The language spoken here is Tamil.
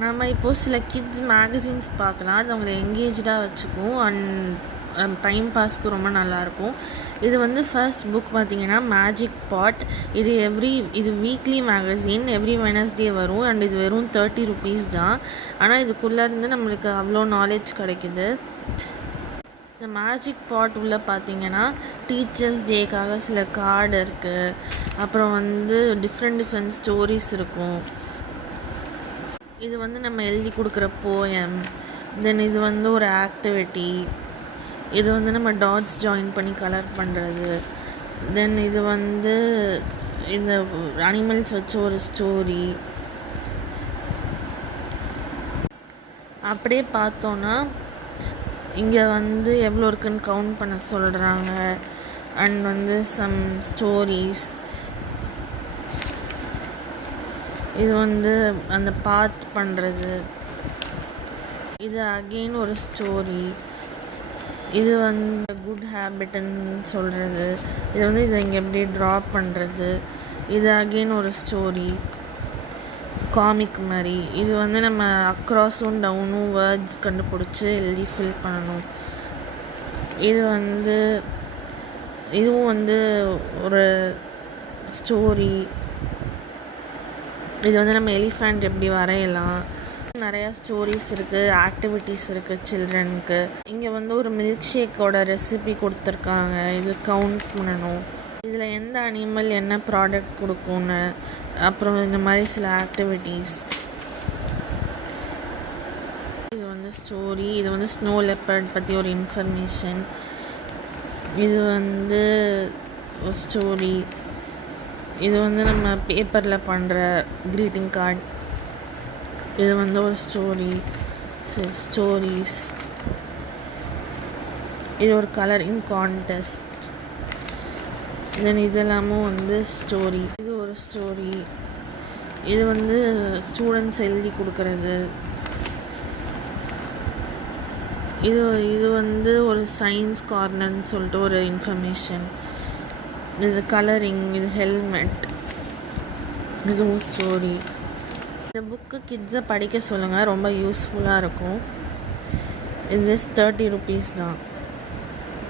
நம்ம இப்போது சில கிட்ஸ் மேகசின்ஸ் பார்க்கலாம். அது அவங்கள எங்கேஜ்டாக வச்சுக்கும் டைம் பாஸ்க்கு ரொம்ப நல்லாயிருக்கும். இது வந்து ஃபர்ஸ்ட் புக் பார்த்திங்கன்னா மேஜிக் பாட். இது வீக்லி மேகசின் எவ்ரி வெனஸ்டே வரும். அண்ட் இது வெறும் 30 rupees தான். ஆனால் இதுக்குள்ளே இருந்து நம்மளுக்கு அவ்வளோ நாலேஜ் கிடைக்குது. இந்த மேஜிக் பாட் உள்ள பார்த்திங்கன்னா டீச்சர்ஸ் டேக்காக சில கார்டு இருக்குது. அப்புறம் வந்து டிஃப்ரெண்ட் ஸ்டோரிஸ் இருக்கும். இது வந்து நம்ம எழுதி கொடுக்குற போயம். தென் இது வந்து ஒரு ஆக்டிவிட்டி. இது வந்து நம்ம டாட்ஸ் ஜாயின் பண்ணி கலர் பண்ணுறது. தென் இது வந்து இந்த அனிமல்ஸ் வச்சு ஒரு ஸ்டோரி. அப்படியே பார்த்தோன்னா இங்கே வந்து எவ்வளோ இருக்குன்னு கவுண்ட் பண்ண சொல்கிறாங்க. அண்ட் வந்து சம் ஸ்டோரிஸ். இது வந்து அந்த பாத் பண்ணுறது. இது அகெயின் ஒரு ஸ்டோரி. இது வந்து குட் ஹேபிட்ன்னு சொல்கிறது. இது வந்து இதை இங்கே எப்படி ட்ரா பண்ணுறது. இது அகெயின் ஒரு ஸ்டோரி, காமிக் மாதிரி. இது வந்து நம்ம அக்ராஸும் டவுனும் வேர்ட்ஸ் கண்டுபிடிச்சி எழுதி ஃபில் பண்ணணும். இதுவும் வந்து ஒரு ஸ்டோரி. இது வந்து நம்ம எலிஃபண்ட் எப்படி வரையலாம். நிறையா ஸ்டோரிஸ் இருக்குது, ஆக்டிவிட்டீஸ் இருக்குது சில்ட்ரனுக்கு. இங்கே வந்து ஒரு மில்க் ஷேக்கோட ரெசிபி கொடுத்துருக்காங்க. இது கவுண்ட் பண்ணணும். இதில் எந்த அனிமல் என்ன ப்ராடக்ட் கொடுக்கும்னு. அப்புறம் இந்த மாதிரி சில ஆக்டிவிட்டீஸ். இது வந்து ஸ்டோரி. இது வந்து ஸ்னோ லெப்பர்ட் பற்றி ஒரு இன்ஃபர்மேஷன். இது வந்து ஒரு ஸ்டோரி. இது வந்து நம்ம பேப்பரில் பண்ணுற க்ரீட்டிங் கார்டு. இது வந்து ஒரு ஸ்டோரிஸ். இது ஒரு கலரிங் கான்டெஸ்ட். தென் இதெல்லாமும் வந்து ஸ்டோரி. இது ஒரு ஸ்டோரி. இது வந்து ஸ்டூடெண்ட்ஸ் எழுதி கொடுக்கறது. இது வந்து ஒரு சயின்ஸ் கார்னர்னு சொல்லிட்டு ஒரு இன்ஃபர்மேஷன். இது கலரிங். இது ஹெல்மெட். இதுவும் ஸ்டோரி. இந்த புக்கு கிட்ஸை படிக்க சொல்லுங்கள், ரொம்ப யூஸ்ஃபுல்லாக இருக்கும். இது ஜஸ்ட் 30 rupees தான்.